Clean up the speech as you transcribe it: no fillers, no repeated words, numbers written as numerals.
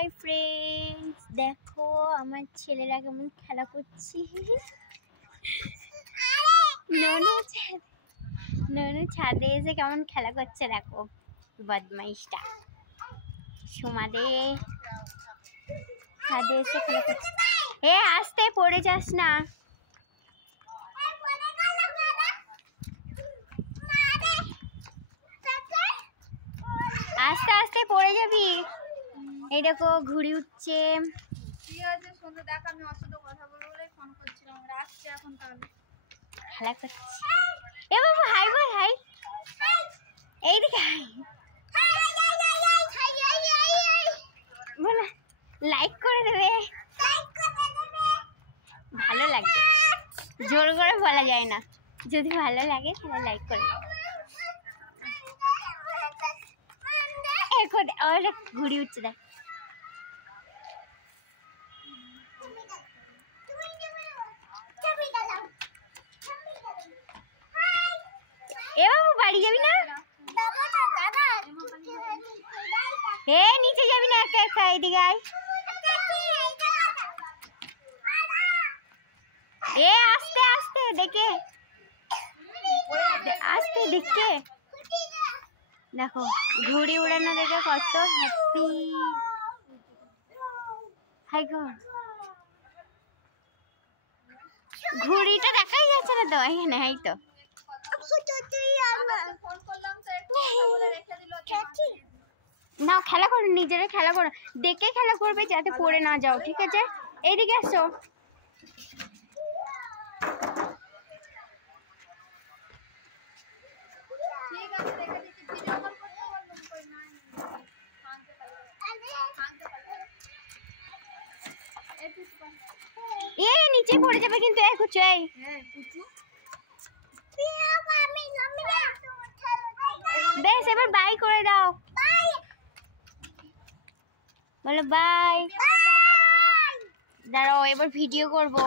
Hi friends, দেখো আমার ছেলেরা কেমন খেলা করছে। ননু ছাদে এসে কেমন খেলা করছে, দেখো বদমাইশটা। সুমাদে ছাদে এসে খেলা করছে। এ আস্তে পড়ে যাস না। আস্তে আস্তে পড়ে যাবি। এই দেখো ঘুড়ি উঠছে। ঠিক আছে শুনতে দেখ, আমি ওর সাথে কথা বলবো বলে ফোন করছিলাম। রাখছি এখন তাহলে। খেলা করছি। এ বাবু হাই বল, হাই। এইদিকে হাই বল, লাইক করে দেবে। ভালো লাগবে, জোর করে বলা যায় না। যদি ভালো লাগে তাহলে লাইক করে দেবে। এখন ঘুড়ি উঠছে দেখ। এ বাবু বাড়ি যাবি না? এ নিচে যাবি না একা একা, এদিকে আয়। এ আস্তে আস্তে দেখে, আস্তে দেখে। দেখো ঘুড়ি উড়ানো দেখে কত হ্যাপি। হাই গো, ঘুড়িটা দেখাই যাচ্ছে না তো এখানে। হাই তো না, খেলা করো, নিজেরা খেলা করো, দেখে খেলা করবে যাতে পড়ে না যাও, ঠিক আছে? এইদিকে আসো। এ নিচে পড়ে যাবে কিন্তু। এই কুচু, এই বেশ এবার বাই করে দাও। বলো বাই। দাঁড়াও এবার ভিডিও করবো।